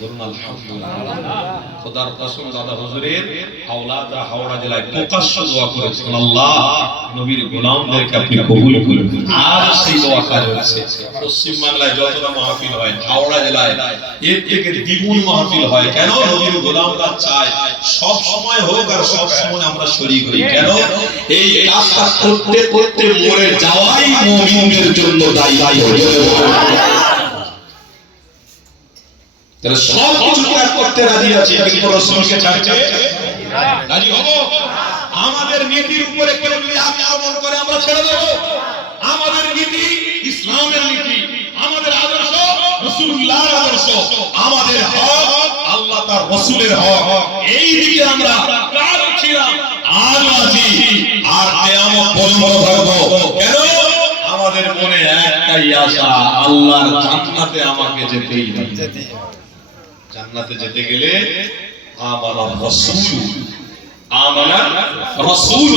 বলুন আলহামদুলিল্লাহ। খোদার কসম দাদা হুজুরের আওলাদরা হাওড়া জেলায় প্রকাশ্য দোয়া করেছেন, আল্লাহ নবীর গোলামদেরকে আপনি কবুল করুন। আর সেই দোয়া কাজ হচ্ছে। পশ্চিম বাংলায় যতটা মাহফিল হয় হাওড়া জেলায় এর থেকে দ্বিগুণ মাহফিল হয়। কেন? নবীর গোলামরা চায় সব সময় হোক আর সব সময় আমরা শরীক হই। কেন? এই কাজটা করতে করতে মরে যাওয়াই মুমিনদের জন্য দায়ী হয়ে যায়। তাহলে সব কিছু ত্যাগ করতে রাজি আছে, কিন্তু রাসূলকে ছাড়তে রাজি হব? আমাদের নীতির উপরে কেউ যদি আক্রমণ করে আমরা ছেড়ে দেব? আমাদের নীতি ইসলামের নীতি, আমাদের আদর্শ রাসূলুল্লাহর আদর্শ, আমাদের হক আল্লাহ তার রাসূলের হক। এই দিকে আমরা কাল ছিলাম, আজ আছি, আর কিয়ামত পর্যন্ত থাকবো। কেন? আমাদের মনে একটাই আশা, আল্লাহর জান্নাতে আমাকে যেতেই হবে। জান্নাতে যেতে গেলে আমানার রাসূল, আমানার রাসূল,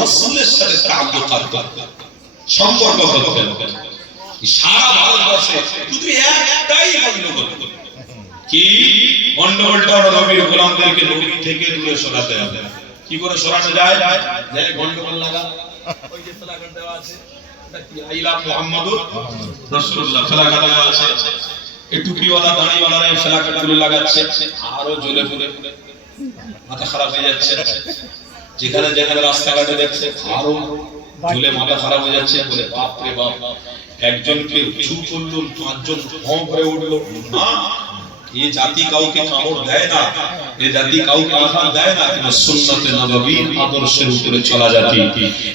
রাসূলের সাথে তাআল্লুকাত করতে, সম্পর্ক করতে হবে। সারা ভারতবর্ষে শুধু একটাই গন্ডগোল, কি গন্ডগোলটা? নবীর গোলামদেরকে নবী থেকে দূরে সরাতে হবে। কি করে সরানো যায়? যে গন্ডগোল লাগা, ওই যে প্লাকার্ড দেওয়া আছে, এটা কি আইলা মুহাম্মাদুর রাসূলুল্লাহ প্লাকার্ড দেওয়া আছে, এই টুপিওয়ালা দাড়িওয়ালারা এই প্লাকার্ডগুলো লাগাচ্ছে, আরো জ্বলে জ্বলে মাথা খারাপ হয়ে যাচ্ছে। যেখানে যেখানে রাস্তাঘাটে দেখছে আরো ঝুলে মাথা খারাপ হয়ে যাচ্ছে। বলে বাপ রে বাপ, একজনকে চুপ করলো, পাঁচজন ভং করে উঠলো। এই জাতি কাউকে কামড় দেয় না, এই জাতি কাউকে আঘাত দেয় না, কিন্তু সুন্নতে নববীর আদর্শের উপরে চলা জাতি।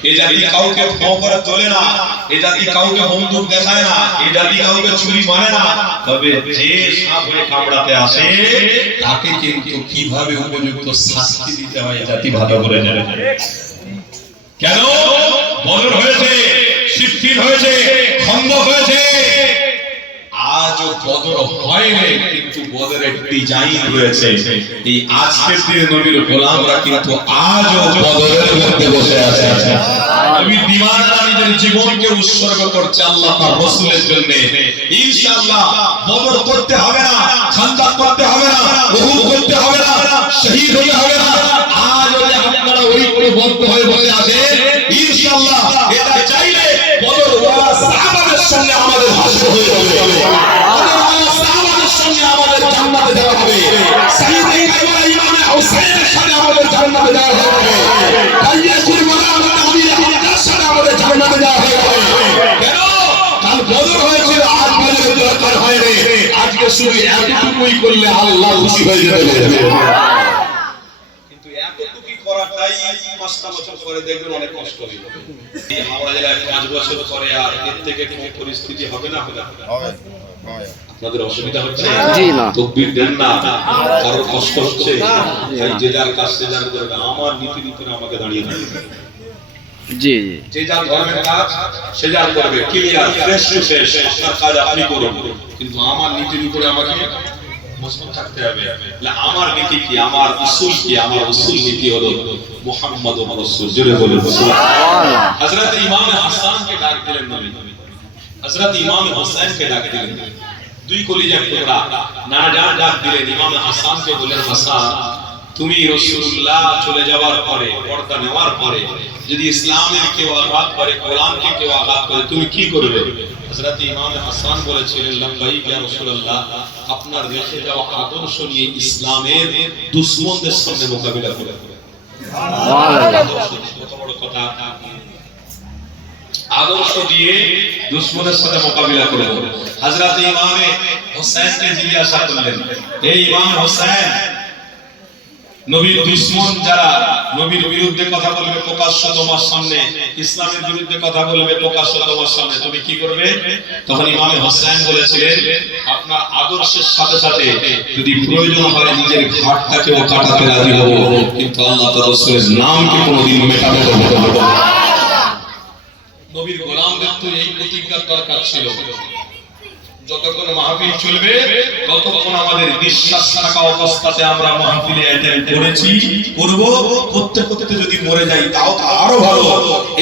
এই জাতি কাউকে ভং করে তোলে না, এই জাতি কাউকে বন্দুক দেখায় না, এই জাতি কাউকে ছুরি মারে না। তবে যে সাপ হয়ে কামড়াতে আসে তাকে কিন্তু কিভাবে উপযুক্ত শাস্তি দিতে হয় জাতি ভালো করে জানে। কেন? বদর হয়েছে, সিফফিন হয়েছে, খন্দক হয়েছে, আজও বদর হয়নি, কিন্তু বদরের ডিজাইন রয়েছে। এই আজকের দিনে নবীর গোলামরা কিন্তু আজও বদরের মধ্যে বসে আছে। নবীর দিওয়ানারা নিজের জীবনকে উৎসর্গ করছে আল্লাহ তার রাসূলের জন্য। ইনশাআল্লাহ বদর করতে হবে না, খান্দক করতে হবে না, উহুদ করতে হবে না, শহীদ হতে হবে না। আজ যদি আপনারা ঐক্যবদ্ধ হয়ে বসে আছেন, ইনশাআল্লাহ এটা চাইলে বদর ওয়ালা সাহাবাদের সঙ্গে আমাদের হাসর হয়ে যাবে। আমাদের জান্নাতে যাওয়া হবে। সাইয়েদে কারবালা ইমামে হুসাইনের সাথে আমাদের জান্নাতে যাওয়া হবে। কাইয়াসুর মাকাম আমির হামদার সাথে আমাদের জান্নাতে যাওয়া হবে। কেন? কাল বদর হয়েছিল, আজ বদরের দরকার হয়নি। আজকে শুধু এতটুকুই করলে আল্লাহ খুশি হয়ে যাবে। কিন্তু এতটুকুই করাটাই 5টা বছর পরে দেখবেন অনেক কষ্ট হয়ে যাবে। এই হাওড়া জেলায় 5 বছর পরে আর এর থেকে কোন পরিস্থিতি হবে না? হবে। আপনাদের অসুবিধা হচ্ছে? জি না। তাকবীর দেন না, কারো কষ্ট হচ্ছে, যে যার কাজ সে যার করবে। আমার নীতির উপরে আমাকে দাঁড়িয়ে থাকতে হবে। জি জি, যে যার ধর্মের কাজ সে যার করবে, ক্লিয়ার, ফ্রেশ টু ফ্রেশ, আপনার কাজ আপনি করুন, কিন্তু আমার নীতির উপরে আমাকে মজবুত থাকতে হবে। আমার নীতি কি, আমার উসুল কি? আমার উসুল নীতি হলো মুহাম্মদুর রাসূল। জোরে বলুন সুবহানাল্লাহ। হযরত ইমাম হাসানকে ডাক দিলেন নবী, হযরত ইমাম হোসেনকে ডাক দিলেন, দুই কলিজার টুকরা নানা জান ডাক দিলেন। ইমাম হাসানকে বললেন, হাসান তুমি রাসূলুল্লাহ চলে যাওয়ার পরে, পর্দা নেওয়ার পরে যদি ইসলামের কেউ আঘাত করে, কোরআনকে কেউ আঘাত করে, তুমি কি করবে? হযরত ইমাম হাসান বলেছিলেন, লাব্বাইক ইয়া রাসূলুল্লাহ, আপনার রেখে যাওয়া আদর্শ নিয়ে ইসলামের দুশমনদের সামনে মোকাবিলা করে। কত বড় কথা! আদর্শ দিয়ে দুশমনের সাথে মোকাবিলা করে। হযরত ইমাম হোসেনকে জিজ্ঞাসা করলেন, এই ইমাম হোসেন, নবীর দুশমন যারা নবীর বিরুদ্ধে কথা বলবে প্রকাশ্য তোমার সামনে, ইসলামের বিরুদ্ধে কথা বলবে প্রকাশ্য তোমার সামনে, তুমি কি করবে? তখন ইমাম হোসেন বলেছিলেন, আপনার আদর্শের সাথে সাথে যদি প্রয়োজন হয় নিজের ঘাটটাকেও কাটাতে রাজি হব, কিন্তু আল্লাহ তাআলার রাসূলের নামকে কোনোদিন মেটাতে দেব না। নবীর গোলামদের তো এই প্রতিজ্ঞার দরকার ছিল যতক্ষণ মাহফিল চলবে ততক্ষণ আমাদের বিশ্বাস থাকা অবস্থাতে আমরা মাহফিলে অ্যাটেন্ড করেছি, করব, করতে করতে যদি মরে যাই তাও আরো ভালো।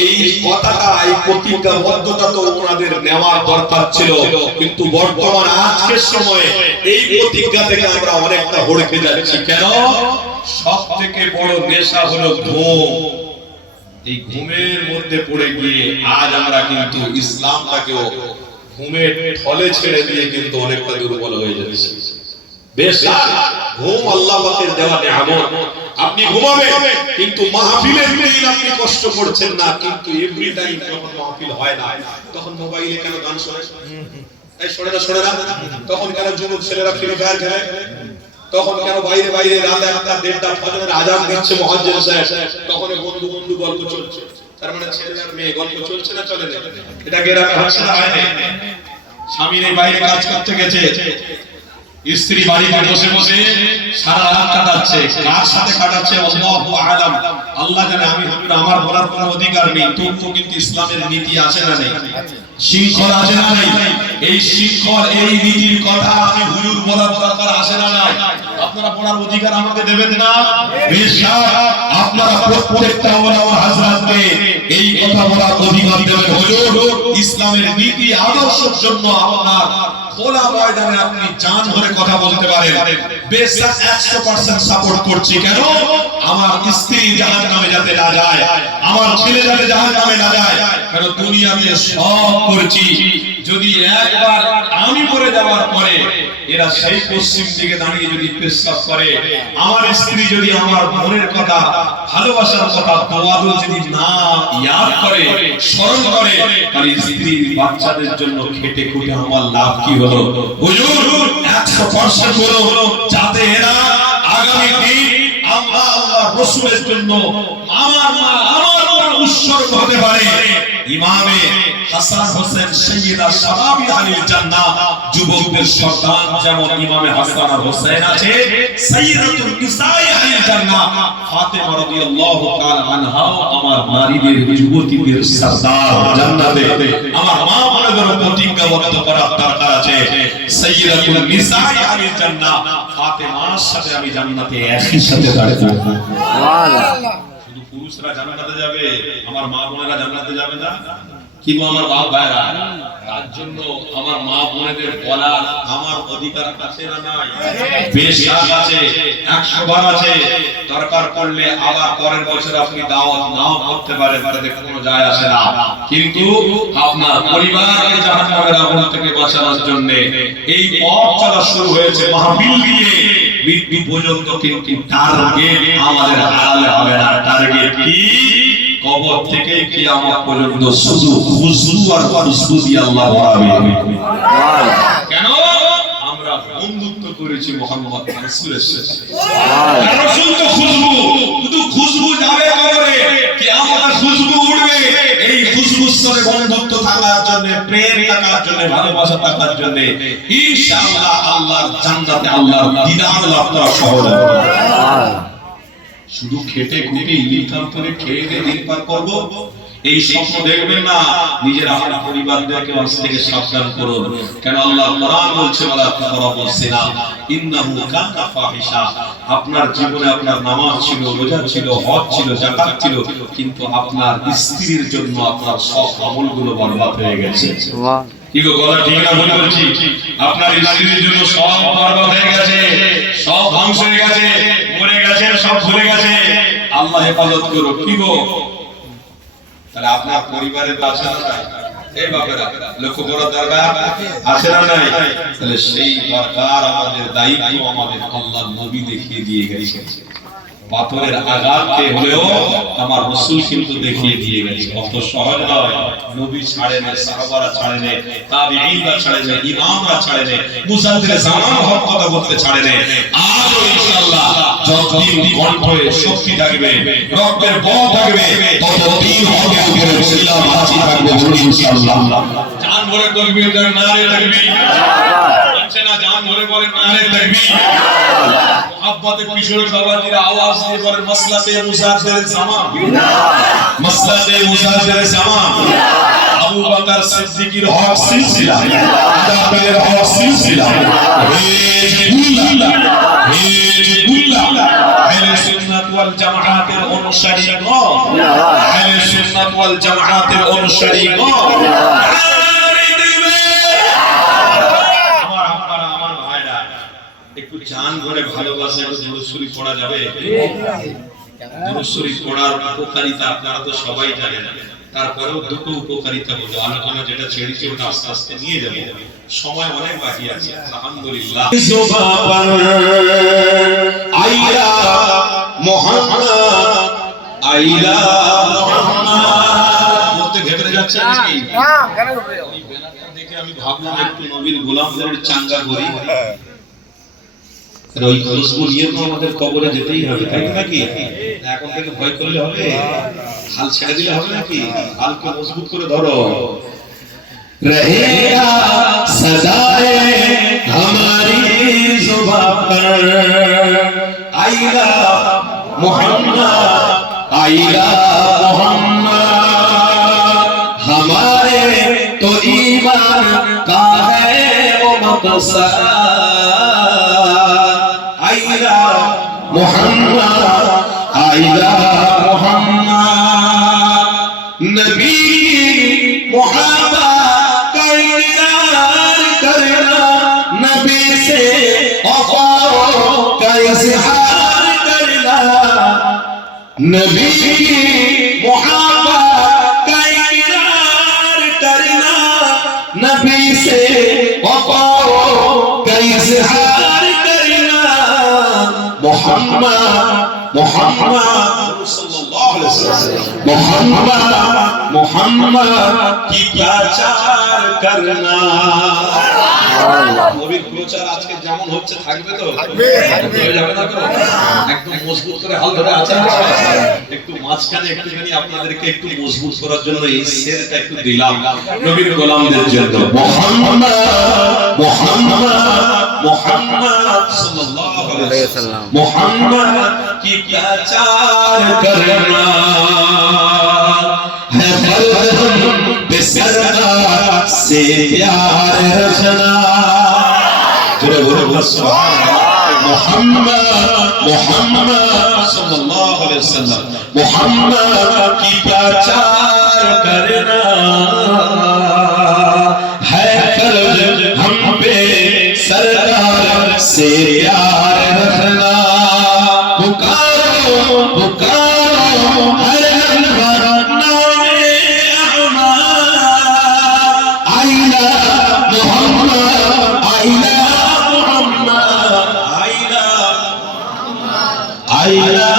এই কথাটা, এই প্রতিজ্ঞাবদ্ধতা তো ওনাদের নেওয়ার দরকার ছিল, কিন্তু বর্তমান আজকের সময়ে এই প্রতিজ্ঞা থেকে আমরা অনেকটা হড়কে যাচ্ছি। কেন? সব থেকে বড় নেশা হলো ঘুম। এই ঘুমের মধ্যে পড়ে গিয়ে আজ আমরা কিন্তু ইসলামটাকেও ঘুমের ফলে ছেড়ে দিয়ে কিন্তু অনেকটা দুর্বল হয়ে যাচ্ছে। বেশ, ঘুম আল্লাহ পাকের দেওয়া নিয়ামত। আপনি ঘুমাবেন কিন্তু মাহফিলের দিন আপনি কষ্ট করছেন না, কিন্তু এভরি টাইম যখন মাহফিল হয় না তখন মোবাইলে কেন গান শোনে? এই শোনে না তখন কেন যুবক ছেলেরা ফ্রি ফায়ার খেলে? তখন কেন বাইরে বাইরে রাত 1টা 1:30 ফজরের আযান দিচ্ছে মুয়াজ্জিন সাহেব, তখন বন্ধু বন্ধু গল্প চলছে। তার মানে ছেলে আর মেয়ে গল্প চলছে না, চলে না? এটা গ্রামে হচ্ছে না, হয় না? স্বামী বাইরে কাজ করতে গেছে, স্ত্রী বাড়িতে বসে বসে সারা রাত কাটাচ্ছে। কার সাথে কাটাচ্ছে আল্লাহু আ'লাম, আল্লাহ জানে। আমি আমার বলার কোনো অধিকার নেই। তবুও কিন্তু ইসলামের নীতি আছে না নেই? শৃঙ্খলা আছে না নেই? এই শৃঙ্খল, এই নীতির কথা আমি হুজুর বলার দরকার আছে না নাই? আপনারা বলার অধিকার আমাকে দেবেন না? বেশক আপনারা প্রত্যেকটা ওলামা হযরতকে এই কথা বলার অধিকার দেবেন। হুজুর ইসলামের নীতি আদর্শের জন্য আপনার খোলা ময়দানে আপনি জান ভরে কথা বলতে পারেন। বেশক 100% সাপোর্ট করছি। কেন? আমার স্ত্রী জাহান্নামে যাতে না যায়, আমার ছেলে যাতে জাহান্নামে না যায়। কারণ দুনিয়াতে সব করছি, যদি একবার আমি মরে যাওয়ার পরে এরা সেই পশ্চিম দিকে দাঁড়িয়ে যদি পেশাব করে, আমার স্ত্রী যদি আমার মনের কথা, ভালোবাসার কথা, দোয়াদুল যদি না ইয়াদ করে, স্মরণ করে, তাহলে স্ত্রীর বাচ্চাদের জন্য খেটে খুঁটে আমার লাভ কি হলো? হুজুর 100% বলো যাতে এরা আগামী দিন আমরা আল্লাহর রাসূলের জন্য আমার মা উৎসর্গ হতে পারে। ইমামে হাসান হোসেন সাইয়্যিদা শাবাবি আলিল জান্নাহ, যুবকদের সন্তান যেমন ইমামে হাসান আর হোসেন আছে, সাইয়্যিদাতুন নিসাই আলিল জান্নাহ ফাতেমা রাদিয়াল্লাহু তাআলা আনহা আমার নারীদের, যুবতীদের সরদার জান্নাতে। আমার মা বোনদের প্রতিজ্ঞাবদ্ধ করার দরকার আছে। সাইয়্যিদাতুন নিসাই আলিল জান্নাহ ফাতেমার সাথে আমি জান্নাতে একই সাথে দাঁড়িয়ে থাকব। সুবহানাল্লাহ। শুধু পুরুষরা জান্নাতে যাবে, আমার মা বোনেরা জান্নাতে যাবে না? কি গো আমার বাপ ভাইরা, তার জন্য আমার মা বোনেদের বলার আমার অধিকার আছে না নাই? বেশক আছে, 100 বার আছে। দরকার পড়লে আবার পরের বছর আপনি দাওয়াত নাও করতে পারেন, তাতে কোনো যায় আসে না। কিন্তু আপনার পরিবারকে জাহান্নামের আগুন থেকে বাঁচানোর জন্য এই পথ চলা শুরু হয়েছে মাহফিল দিয়ে মৃত্যু পর্যন্ত। কিন্তু টার্গেট আমাদের হারালে হবে না। টার্গেট কি? কবর থেকে কিয়ামত পর্যন্ত শুধু খুশবু আর খুশবু দিয়ে আল্লাহ ভরাবে। কেন? আমরা বন্ধুত্ব করেছি মুহাম্মদ রাসূলের সাথে। আর রাসূল তো খুশবু, শুধু খুশবু যাবে কবরে, কিয়ামতের খুশবু উঠবে। এই খুশবুর সাথে বন্ধুত্ব থাকার জন্য, প্রেম থাকার জন্য, ভালোবাসা থাকার জন্য ইনশাআল্লাহ আল্লাহর জান্নাতে আল্লাহর দিদার লাভ করা সহজ হবে। শুধু খেটে খুঁটে ইনকাম করে খেয়ে দিয়ে দিন পার করব, এই স্বপ্ন দেখবেন না। নিজের আপনার পরিবারকে আজ থেকে সাবধান করুন। কেন আল্লাহ কোরআন বলছে, ওয়ালা তাকরাবুস সিনা ইন্নাহু কানা ফাহিশা। আপনার জীবনে আপনার নামাজ ছিল, রোজা ছিল, হজ ছিল, যাকাত ছিল, কিন্তু আপনার স্ত্রীর জন্য আপনার সব আমলগুলো বরবাদ হয়ে গেছে। কি গো, কথা ঠিক না ভুল বলছি? আপনার স্ত্রীর জন্য সব বরবাদ হয়ে গেছে, সব ধ্বংস হয়ে গেছে, মরে গেছে, সব ভুলে গেছে। আল্লাহ হেফাজত করো। কি গো, তাহলে আপনার পরিবারের কাছে না এই বাপেরা লক্ষ্য করার দরকার আছে না নাই? তাহলে সেই দরকার, আমাদের দায়িত্ব আমাদের আল্লাহর নবী দেখিয়ে দিয়ে গেছে। পাথরের আঘাতকে হলেও আমার রাসূল কিন্তু দেখিয়ে দিয়ে গেছে। কত সহজ নয়। নবী ছাড়েন, সাহাবারা ছাড়েন, তাবিঈনরা ছাড়েন, ইমামরা ছাড়েন, মুজাদ্দিদে জামান হক কথা বলতে ছাড়েন। আজও ইনশাআল্লাহ যতদিন কণ্ঠে শক্তি থাকবে, রক্তের বল থাকবে, ততদিন হবে উপরে ইসলাম বাঁচিয়ে থাকবে ইনশাআল্লাহ। জান ভরে তাকবীর দেন, নারে তাকবীর। আছে না? জান ভরে বলেন নারে তাকবীর। মুহাব্বতে কিশোর বাবাজিরা আওয়াজ দিয়ে বলেন মাসলাতে মুজাদ্দিদে জামান, মাসলাতে মুজাদ্দিদে জামান। আবু আবু বকর সিদ্দিকীর হক সিলসিলা, আদাবের হক সিলসিলা, হিজবুল্লাহ আহলে সুন্নাত ওয়াল জামাআতের অনুসারী গণ, আহলে সুন্নাত ওয়াল জামাআতের অনুসারী গণ, আমার আপনারা আমার ভাইরা একটু জান ভরে ভালোবাসা একটু দুরূদ শরীফ পড়া যাবে? দুরূদ শরীফ পড়ার উপকারিতা আপনারা তো সবাই জানেন, তারপরেও দুটো উপকারিতা বলবো। আলোচনা যেটা ছেড়েছি ওটা আস্তে আস্তে নিয়ে যাবো, সময় অনেক বাকি আছে। আলহামদুলিল্লাহ। আইলা মুহাম্মদ, আইলা মুহাম্মদ বলতে ঘেবড়ে যাচ্ছে নাকি? না, কেন ঘেবড়ে যাও? এই ব্যানারটা দেখে আমি ভাবলাম একটু নবীর গোলামদের চাঙ্গা করি। ওই খুশবু নিয়ে তো আমাদের কবরে যেতেই হবে, তাই নাকি? এখন থেকে ভয় করলে হবে? হাল ছেড়ে দিলে হবে নাকি? হালকে মজবুত করে ধরো। रहेगा सदाए हमारी जुबां पर आइला मोहम्मद, आइला मोहम्मद, हमारे तो ईमान का है वो मकसद, आइला मोहम्मद, आइला मोहम्मद, नबी मोहब्बत का इकरार करना, नबी से वफा का इज़हार करना, नबी मोहब्बत का इकरार करना, नबी से वफा का इज़हार करना, मोहम्मद मोहम्मद सल्लल्लाहु अलैहि वसल्लम, मोहम्मद मोहम्मद की प्रचार करना। নবীর প্রচার আজকে যেমন হচ্ছে থাকবে তো? থাকবে, হয়ে যাবে না তো? একদম মজবুত করে হাল ধরে আছে। একটু মাঝখানে একটুখানি আপনাদেরকে একটু মজবুত করার জন্য এই শেরটা একটু দিলাম নবীর গোলামদের জন্য। মোহাম্মদ মোহাম্মদ মোহাম্মদ সাল্লাল্লাহু আলাইহি ওয়াসাল্লাম, মোহাম্মদ की प्रचार करना है, सरकार से प्यार रखना। मोहम्मद मोहम्मद सल्लल्लाहु अलैहि वसल्लम, मोहम्मद की प्रचार करना है, फर्ज हम पे सरकार से प्यार रखना। पुकारो पुकारो हर हर नामे अहमद, आइला मोहम्मद, आइला मोहम्मद, आइला आइला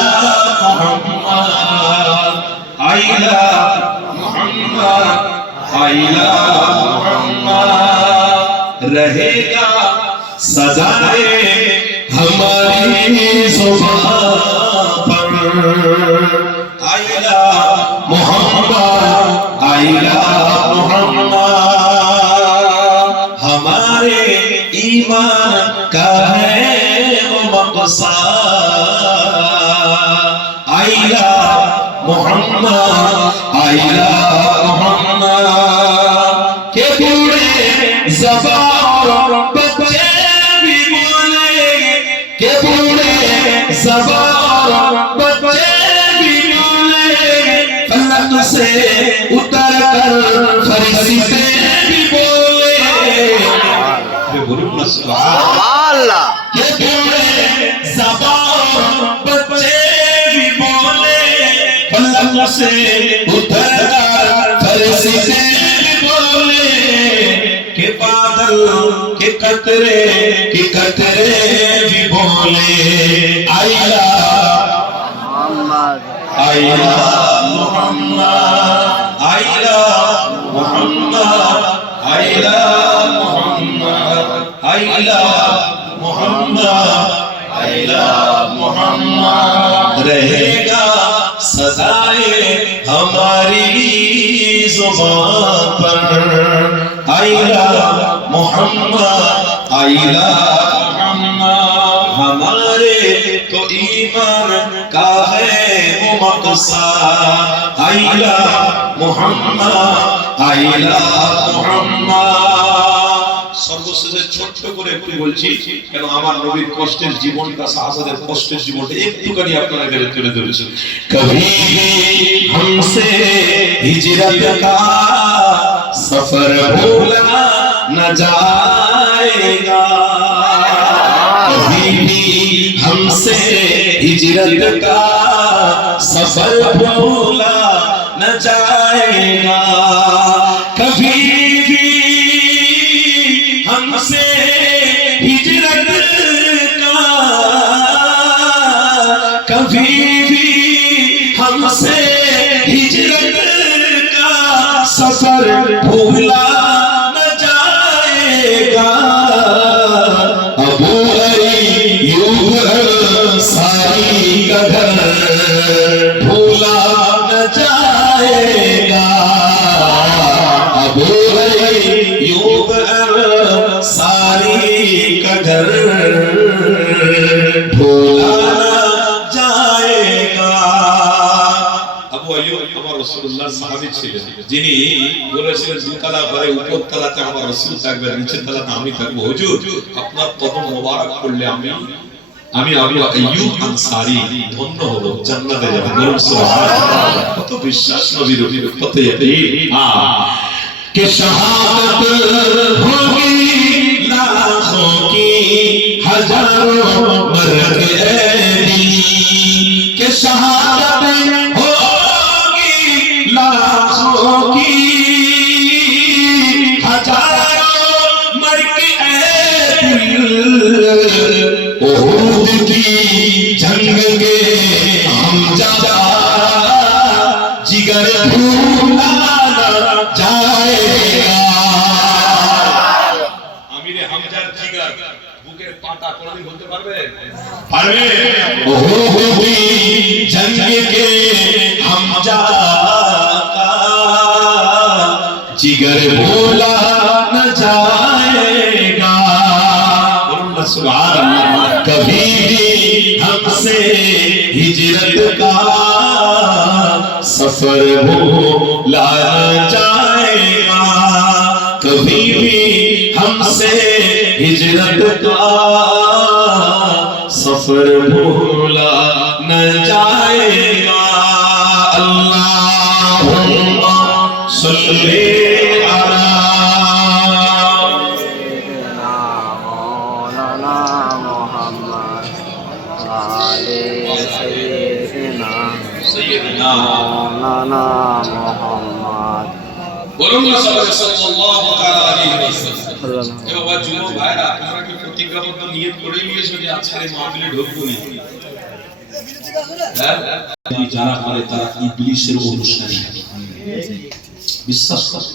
मोहम्मद, आइला मोहम्मद, आइला मोहम्मद, रहेगा सदाए हमारी जुबां पर, आइला मोहम्मद, आइला मोहम्मद, हमारे ईमान का है वो मकसद, आइला मोहम्मद, आइला मोहम्मद, के पूरे ज़बान बच्चे भी बोले, के पूरे ज़बान बच्चे भी बोले, फलक से उतर कर फरिश्ते भी बोले, के पूरे ज़बान बच्चे भी बोले, फलक से उतर कर फरिश्ते भी बोले, के बादल के कतरे भी बोले, आइला मोहम्मद, आइला मोहम्मद, आइला मोहम्मद, आइला मोहम्मद, आइला मोहम्मद, आइला मोहम्मद, रहेगा सदाए हमारी जुबां पर, आइला मोहम्मद, आइला मोहम्मद, हमारे तो ईमान का है वो मकसद, आइला मोहम्मद, আইলা মুহাম্মদ। সর্বশেষে ছোট্ট করে একটু বলছি, কেন আমার নবীর কষ্টের জীবনটা, সাহাবাদের কষ্টের জীবনটা একটুখানি আপনাদের তুলে ধরেছেন। কভি हमसे हिजरत का सफर भूला न जाएगा, कभी भी हमसे हिजरत का सफर भूला न जाएगा, कभी भी हमसे हिजरत का, कभी भी हमसे हिजरत का सफर भूला न जाएगा, अबू अय्यूब अंसारी का घर भूला न जाएगा, अबू अय्यूब अंसारी का घर भूला न जाएगा। আবু আইয়ুব আমার রাসূলুল্লাহর সাহাবী ছিলেন, যিনি বলেছিলেন দুতলা ঘরে উপর তলাতে আমার রাসূল থাকবেন, নিচের তলাতে আমি থাকবো। হুজুর আপনার কদম মোবারক করলে আমি আবু আইয়ুব আনসারী ধন্য হব, জান্নাতে যাব। বলুন সুবহানাল্লাহ। কত বিশ্বাস নবীর উপর, কত ইয়াকিন। कि शहादत होगी लाखों की हजारों मर्द ऐदी, कि शहादत होगी लाखों की हजारों मर्द ऐदी, उहद की जंग के हम जा जिगर भूला जाएगा, আমিরে হামজার জিগার বুকের পাটা কোনদিন বলতে পারবে? পারবে। ওহো হুই জঙ্গ কে হামজা का जिगर भूला न जाएगा, सुभान अल्लाह। कभी भी हमसे हिजरत का सफर भूला न जाएगा, कभी भी हमसे हिजरत का सफर भूला न जाएगा। अल्लाहुम्मा सल्ली अला सय्यदना मौलाना मुहम्मद, বলুন না সাল্লাল্লাহু তাআলা আলাইহি ওয়াসাল্লাম। এ বাবা যুবক ভাইরা, আপনারা কি প্রতিজ্ঞাবদ্ধ নিয়ত করে নিয়েছো যে আজকের এই মাহফিলে ঢুকবো না? হ্যাঁ, যারা করে তারা ইবলিসের অনুসারী। বিশ্বাস করো,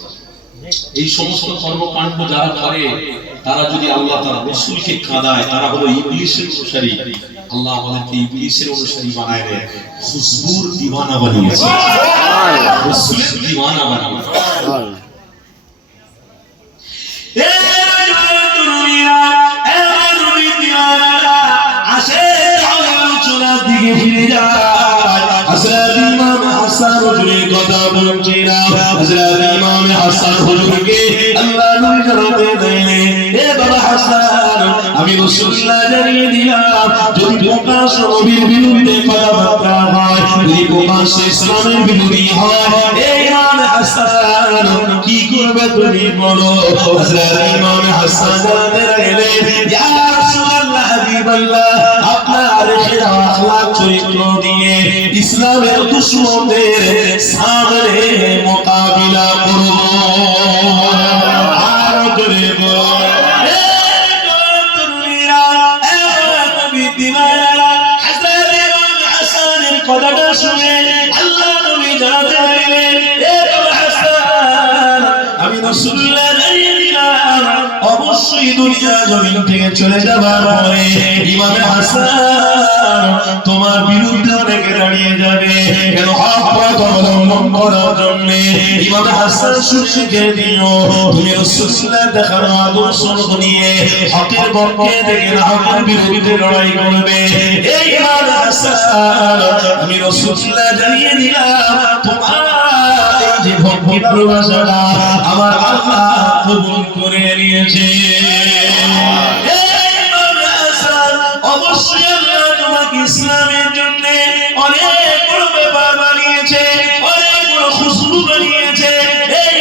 এই সমস্ত কর্মকাণ্ড যারা করে তারা যদি আল্লাহ তাআলা রাসূলকে কাঁদায়, তারা হলো ইবলিসের অনুসারী। আল্লাহ আমাদেরকে ইবলিসের অনুসারী বানায় দেয়, খুশবুর দিওয়ানা বানিয়েছে, রাসূলের দিওয়ানা বানিয়েছে। এ দুনিয়া এ দুনিয়া আসে আলোচনা দিকে ফিরে যায়। হযরত ইমাম হাসান হুজুরের কথা বলছি না, হযরত ইমাম হাসান হুজুরকে আল্লাহ নবী জানাতে দিলেন, এ বাবা হাসান, আমি রাসূলুল্লাহ জানিয়ে দিলাম, যদি প্রকাশ নবীর বিরুদ্ধে কথাবার্তা হয়, যদি প্রকাশ ইসলামের বিরোধী হয়, এই ইমাম হাসান কি করবে তুমি বলো? হযরত ইমাম হাসান জানাতে গেলেন, ইয়া রাসূলুল্লাহ হাবিবাল্লাহ, আপনার আখলাক চরিত্র দিয়ে ইসলামের দুশমনদের সামনে মোকাবিলা করব। আর জোরে বলো, এ দুনিয়া এ নবী দিওয়ানা। হযরত ইমাম হাসানের কথাটা শুনে আল্লাহ নবী জানাতে দিলেন, এ হাসান, আমি রাসূলুল্লাহ জানিয়ে দিলাম, অবশ্যই দুনিয়া জমিন থেকে চলে যাবার পরে ইমাম হাসান তোমার বিরুদ্ধে অনেকে দাঁড়িয়ে যাবে, কেন হক পথ অবলম্বন করার জন্য। ইমাম হাসান শুনে দিও, তুমি রাসূলুল্লাহ দেখানো আদর্শ নিয়ে হকের পক্ষে থেকে না হকের বিরুদ্ধে লড়াই করবে। এই ইমাম হাসান, আমি রাসূলুল্লাহ জানিয়ে দিলাম, তোমার এই যে ভক্তি ভালোবাসাটা আমার আল্লাহ কবুল করে নিয়েছে। অবশ্যই আল্লাহ তোমাকে ইসলামের জন্য অনেক বড় ব্যাপার বানিয়েছে, অনেক বড় খুশবু বানিয়েছে। এই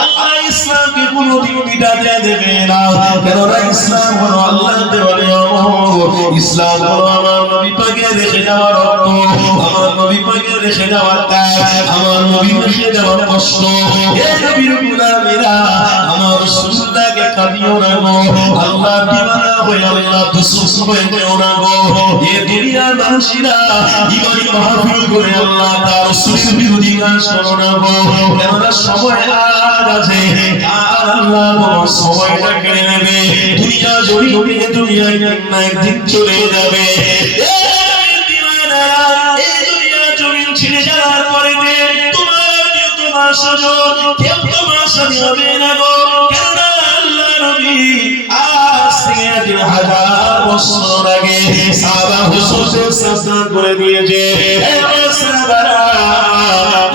আল্লাহ ইসলামকে কোনোদিন মিটাতে দেবে না, কেননা ইসলাম হলো আল্লাহর দেওয়া নিয়ামত। ইসলাম হলো আমার নবী পাকের রেখে যাওয়া রক্ত, আমার নবী পাকের রেখে যাওয়া ত্যাগ, আমার নবী রেখে যাওয়া কষ্ট। হে নবীর গোলামেরা, আমার রাসূলুল্লাহকে কাঁদিও না গো, আল্লাহ দিওয়ানা হয়ে আল্লাহ দুশ্মন হয়ে যেও না গো। এ দুনিয়ার মানুষেরা ইমানি মাহফিল করে আল্লাহ তার রাসূলের বিরোধী গান শোনো না গো, কেননা সময় আজ আছে, আর আল্লাহ তোমার সময়টা কেড়ে নেবে। দুনিয়া জমিনে দুনিয়ায় না একদিন চলে যাবে। এই দুনিয়া জমিন ছেড়ে যাওয়ার পরে তোমার স্বজন কেউ তোমার সাথে হবে না গো, কেননা আল্লাহ নবী আজ থেকে 3000 বছর আগে সাহাবা হুজুর সাবধান করে দিয়েছে।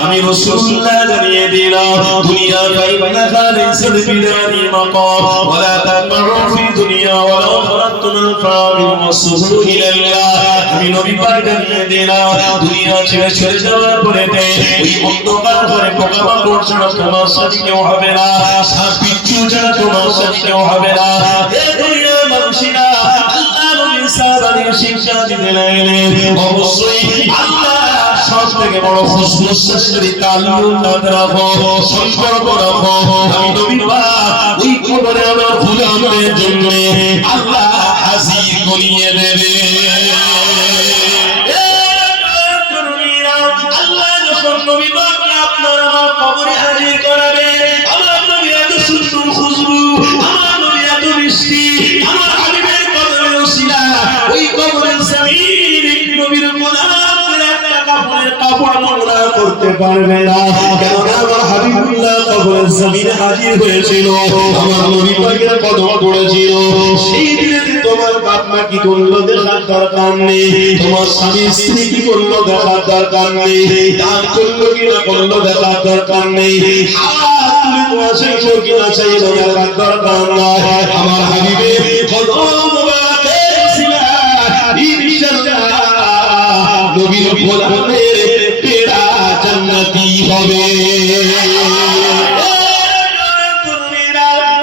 আমি রাসূলুল্লাহ জানিয়ে দিলাম, দুনিয়া কাইনা খালিসাল বিদারি মাকাম ওয়ালা তাকমারু ফি দুনিয়া ওয়ালা ফারাতুল ফামিল মাসুহু ইলাল্লাহ। আমি নবী পাক জানিয়ে দিলাম, দুনিয়া ছেড়ে চলে যাওয়ার পরে ওই অন্ধকার ঘরে পোকামাকড় ছাড়া তোমার সাথে কেউ হবে না, সাপ বিচ্ছু ছাড়া তোমার সাথে কেউ হবে না। এই দুনিয়ার মানুষেরা আল্লাহ নবী সাহাবাদের শিক্ষা দিতে লাগলেন, অবশ্যই আল্লাহ সব থেকে বড় খুশবুর তাল্লুক রাখো, সম্পর্ক রাখো। আমি নবী পাক ওই কবরে আমার গোলামের জন্য আল্লাহ হাজির করিয়ে দেবে। আল্লাহ যখন নবী পাককে আপনার আমার কবরে হাজির করাবে, আমার নবী এত সুন্দর খুশবু, আমার নবী এত মিষ্টি, আমার হাবিবের কবরের ওসিলা ওই কবরের জমিন নবীর গোলামের একটা কাপড় নোংরা করতে পারবে না, কেননা আমার হাবিবুল্লাহ কবরের জমিনে হাজির হয়েছিল, আমার নবী পাকের কদম পড়েছিল। সেই দিনে তোমার বাপ মা কি করলো দেখার দরকার নেই, তোমার স্বামী স্ত্রী কি করলো দেখার দরকার নেই, দান করলো কি না করলো দেখার দরকার নেই, হাত তুলে দোয়া চাইলো কি না চাইলো দেখার দরকার নাই। আমার হাবিবের কদম মোবারকের সিলায় ইনশাআল্লাহ নবীর গোলামের পেড়া জান্নাতি হবে।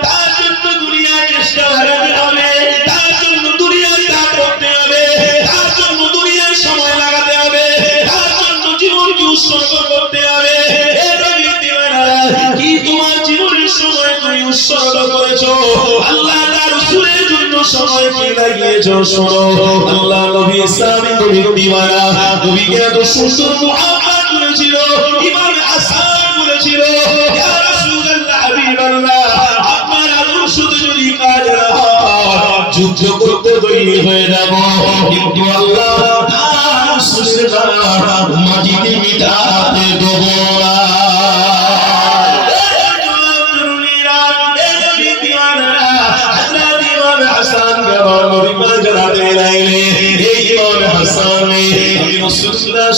তার জন্য দুনিয়া চেষ্টা করতে হবে, তার জন্য দুনিয়া ত্যাগ করতে হবে, তার জন্য দুনিয়ার সময় লাগাতে হবে, তার জন্য জীবনকে উৎসর্গ করতে হবে। কি তোমার জীবনের সময় তুমি উৎসর্গ করেছো, আল্লাহ তার রাসূলের জন্য সময় কি লাগিয়েছো শোনো। আল্লাহ নবী ইসলামী নবীর দিওয়ানা, নবীকে এত সুন্দর মুহাব্বত করেছিল, ইমাম হাসান বলেছিল, ইয়া রাসূলুল্লাহ হাবিবাল্লাহ, আপনার আদর্শতে যদি কাজ না হয় যুদ্ধ করতে তৈরি হয়ে যাব, কিন্তু আল্লাহ তার রাসূলের নাম মাটিতে মিটাতে দেব না।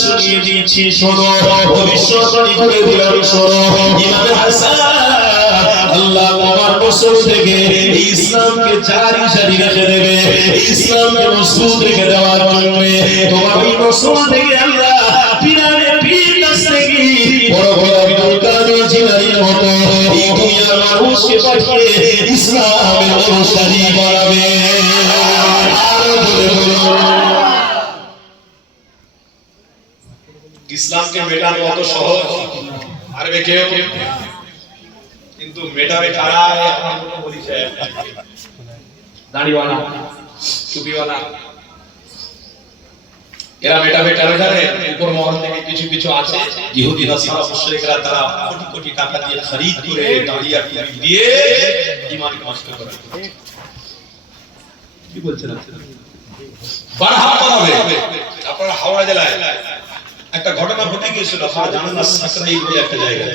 শুনিয়ে দিচ্ছি শোনো, ভবিষ্যৎবাণী করে দিলাম শোনো। ইমাম হাসান আল্লাহ তোমার বছর থেকে ইসলামকে জারি জারি রেখে দেবে, ইসলামকে মজবুত রেখে দেওয়ার জন্য তোমার এই বছর থেকে আল্লাহ পিরানে পীর কাছ থেকে বড় বড় আব্দুল কাদের জিলানীর মতো এই দুনিয়ার মানুষকে পাঠিয়ে ইসলামের অনুসারী বানাবে। ইসলামকে মেটানো অত সহজ পারবে কেউ? কিন্তু মেটাবে কারা? এখন কোনো বলি সাহেব, দাড়িওয়ালা, টুপিওয়ালা, এরা মেটাবে কারা জানে? উপর মহল থেকে কিছু কিছু আছে ইহুদি নাসারা মুশরিকরা, তারা কোটি কোটি টাকা দিয়ে খরিদ করে দাড়ি আর টুপি দিয়ে ঈমান নষ্ট করে। কি বলছেন আপনারা? বারহাম করাবে। আপনারা হাওড়া জেলায় একটা ঘটনা ঘটে গিয়েছিল, আপনারা জানেন না, সাকরাইল বলে একটা জায়গা।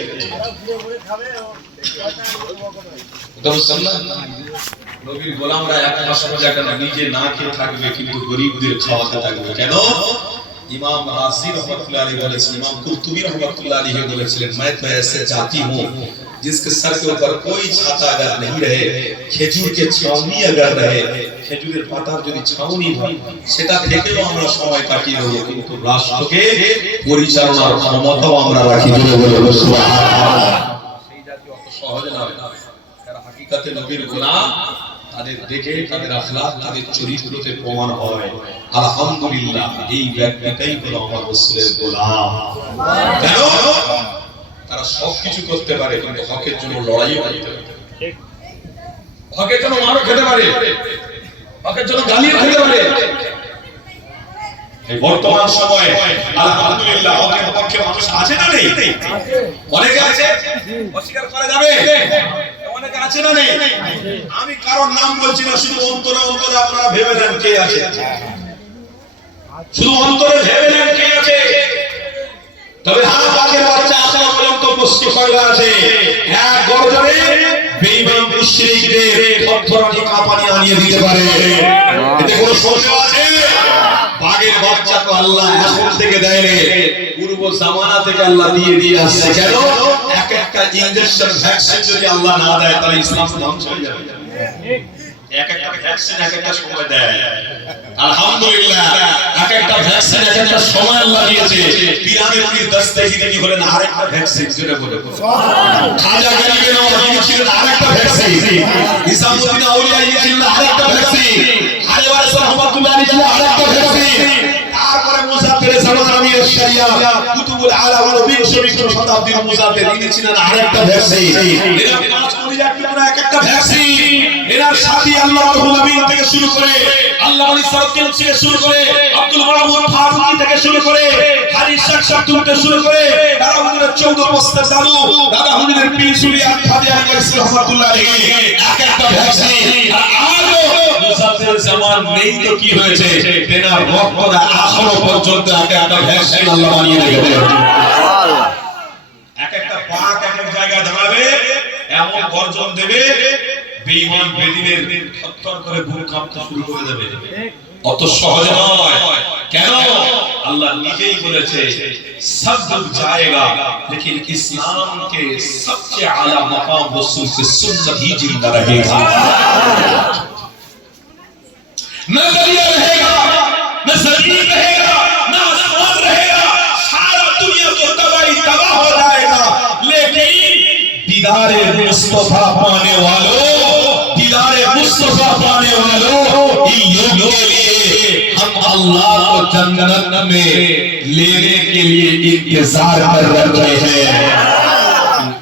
নবীর গোলামরা এক মাস পর্যন্ত নিজে না খেয়ে থাকবে, কিন্তু গরিবদের খাওয়াতে থাকবে। কেন? इमाम राज़ी रहमतुल्लाह अलैहि बोलेছিলেন, इमाम कुर्तुबी रहमतुल्लाह अलैहि बोलेছিলেন, मैं तो ऐसे जाती हूँ जिसके सर के ऊपर कोई छाता अगर नहीं रहे, খেজুর के छावनी अगर रहे, খেজুরের পাতার যদি ছাউনি হয় সেটা থেকেও আমরা সময় কাটিয়ে দেব, কিন্তু রাষ্ট্রকে পরিচালনার ক্ষমতাও আমরা রাখি বলে বলে সুবহানাল্লাহ। সেই জাতি অত সহজ নয়, যারা হাকিকাতে নবীর গোলাম তাদের দেখে তাদের আখলাক তাদের চরিত্রতে প্রমাণ হয় আলহামদুলিল্লাহ এই ব্যক্তিটাই হলো আমার রাসূলের গোলাম। কেন? তারা সবকিছু করতে পারে কিন্তু হকের জন্য লড়াইও করতে পারে, হকের জন্য মারও খেতে পারে, হকের জন্য গালিও খেতে পারে। এই বর্তমান সময়ে আলহামদুলিল্লাহ হকের পক্ষে মানুষ আছে না নেই? অনেকে আছে, অস্বীকার করা যাবে? অনেকে আছে না নেই? আমি কারোর নাম বলছি না, শুধু অন্তরে অন্তরে আপনারা ভেবে নেন কে আছে, শুধু অন্তরে ভেবে নেন কে আছে। তবে হারা পাকের বাচ্চা আসা পর্যন্ত পশ্চিম কয়লা আছে, এক গর্জনে বেঈমান মুশরিকদের থরথরানি কাঁপানি আনিয়ে দিতে পারে, এতে কোনো সন্দেহ আছে? বাঘের বাচ্চা তো আল্লাহ এখন থেকে দেয় রে, পূর্ব জামানা থেকে আল্লাহ দিয়ে আসছে। কেন? এক একটা ইনজেকশন ভ্যাকসিন যদি আল্লাহ না দেয় তাহলে ইসলাম ধ্বংস হয়ে যাবে। এক একটা ভ্যাকসিন এক একটা সময় দেয়, আলহামদুলিল্লাহ এক একটা ভ্যাকসিন এক একটা সময় আল্লাহ দিয়েছে। পিরামিড পীর দস্তগীরি হলেন আরেকটা ভ্যাকসিন, যেটা বলে খাজা গরিবে নওয়াজ ছিলেন আরেকটা ভ্যাকসিন, নিজামউদ্দিন আউলিয়া ছিলেন আরেকটা ভ্যাকসিন, আলী ওয়ারিস রহমাতুল্লাহ আলাইহি ছিলেন আরেকটা ভ্যাকসিন। তারপরে মুজাফফর জামান আমির শরিয়া কুতুবুল আলা ওয়াল বিংশ শতাব্দীর মুজাফফর তিনি ছিলেন আরেকটা ভ্যাকসিন। এরা পাঁচ কলিজার টুকরা এক একটা ভ্যাকসিন। এরা সাথী আল্লাহ রাব্বুল আমিন থেকে শুরু করে আল্লাহ আলী সাউদ্দিন থেকে শুরু করে আব্দুল মাহমুদ ফারুকী থেকে শুরু করে হারিস শাকশাক থেকে শুরু করে দাদা হুজুরের 14 বছর দাদু দাদা হুজুরের পীর সুরিয়া খাদি আলী রহমাতুল্লাহ আলাইহি এক একটা ভ্যাকসিন। আর মুজাফফর জামান নেই তো কি হয়েছে, তেনার রক্তটা এখনো পর্যন্ত এক একটা ভ্যাকসিন আল্লাহ বানিয়ে রেখেছে। এক একটা পাক এক এক জায়গায় দাঁড়াবে, এমন গর্জন দেবে বেঈমান বেদিনের থরথর করে বুক কাঁপতে শুরু করে দেবে। অত সহজ নয়। কেন? আল্লাহ নিজেই বলেছে সব লোক जाएगा लेकिन इस्लाम के सबसे आला मकाम रसूल की सुन्नत ही जिंदा रहेगा। न दरिया रहेगा, न जमीन रहेगा, न आसमान रहेगा, सारा दुनिया तो तबाह हो जाएगा, लेकिन दीदारे मुस्तफा पाने वालों, दीदारे मुस्तफा पाने वालों, इन लोगों के लिए हम अल्लाह को जन्नत में लेने के लिए इंतजार कर रहे हैं।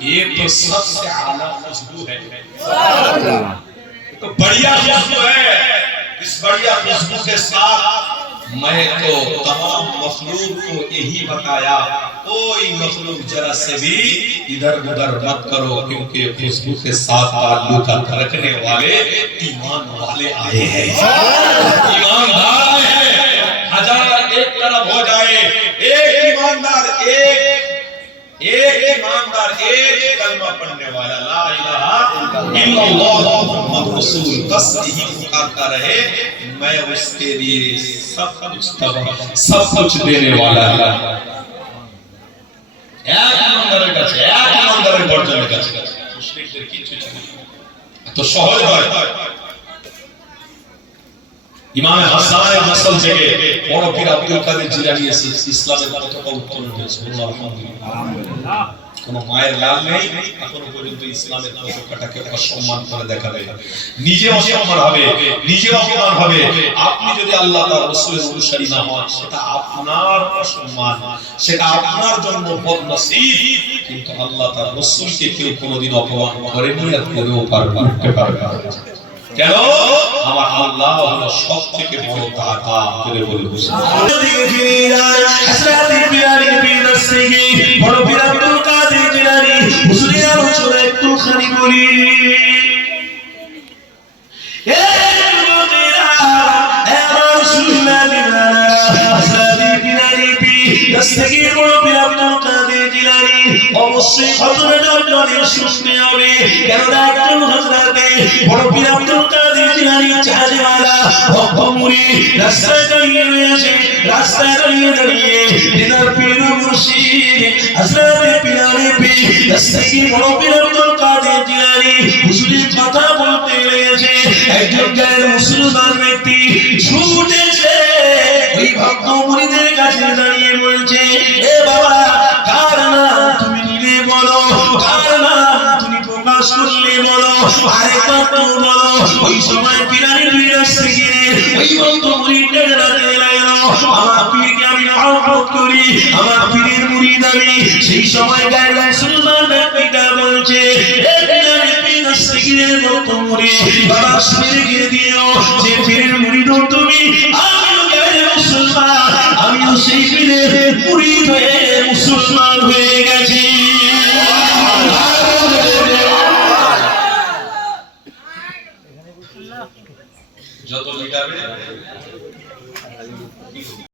ये तो सबसे आला खुशबू है, तो बढ़िया खुशबू है। इस बढ़िया खुशबू के साथ मैं तो तमाम मखलूक को यही बताया, कोई मखलूक जरा से भी इधर उधर मत करो, क्योंकि खुशबू के साथ ताल्लुक रखने वाले ईमान वाले आए हैं, ईमानदार आए हैं। हजार एक तरफ हो जाए, एक ईमानदार एक कलमा पढ़ने वाला ला इलाहा इल्लल्लाह मुहम्मद रसूल बस यही पुकारता रहे, मैं उसके लिए सब कुछ देने वाला है। এক ইমানদারের কাছে, এক ইমানদারের বর্জনের কাছে মুশরিকদের কিছু ছিল তো সহজ হয়। ইমাম হাসানের নসল থেকে বড় পীর আব্দুল কাদের জিলানী ইসলামের পতাকা উত্তোলন হয়েছে। আলহামদুলিল্লাহ। কোন মায়ের লাল নেই, এখনো পর্যন্ত ইসলামের পতাকাটাকে অসম্মান করে দেখাবে, নিজে অসম্মান হবে, নিজে অপমান হবে। আপনি যদি আল্লাহ তাআলার রাসূলের অনুসারী না হন, সেটা আপনার অসম্মান, সেটা আপনার জন্য বদনসিব। কিন্তু আল্লাহ তাআলার রাসূলকে কেউ কোনোদিন অপমান করেনি আর করেও করতে পারবে না। কেন? আমার আল্লাহ হলো সবথেকে বড় দাতা করে বলে বসে। হযরত বিলাল বিন দস্তগী বড় পীর আব্দুল কাদের জিলানী হুজুরের আলোচনা একটুখানি বলি। এ মুমিনা এ রাসূলুল্লাহ হযরত বিলাল বিন দস্তগী বড় পীর আব্দুল কাদের জিলানী অবশ্যই হযরত আপনাদের শুনতে হবে। কেন একজন হযরত বড় পীর আব্দুল কাদের জিলানী চাঁদওয়ালা ভক্ত মুরিদ রাস্তায় দাঁড়িয়ে রয়েছে, রাস্তায় দাঁড়িয়ে দাঁড়িয়ে দিদার পীর মুর্শিদ হযরত পিরানে পীর দস্তগীর বড় পীর আব্দুল কাদের জিলানী হুজুরের কথা বলতে রয়েছে। একজন গায়ের মুসলমান ব্যক্তি ছুটেছে ওই ভক্ত মুরিদের কাছে দাঁড়িয়ে বলছে, এ বাবা কার নাম তুমি নিলে বলো, কার নাম তুমি প্রকাশ করলে বলো, আরেকবার তো বলো। ওই সময় পিরানি পীর দস্তগীর ওই ভক্ত মুরিদের রাতে লাগলো, আমার পীরকে আমি মহব্বত করি, আমার পীরের মুরিদ আমি। সেই সময় গায়ের মুসলমান ব্যক্তিটা বলছে, এ পিরানি পীর দস্তগীরের ভক্ত মুরিদ বাবা শুনে রেখে দিও যে পীরের মুরিদ তুমি, আমিও গায়ের মুসলমান, আমিও সেই পীরের মুরিদ হয়ে মুসলমান হয়ে গেছি। যত মিটাবে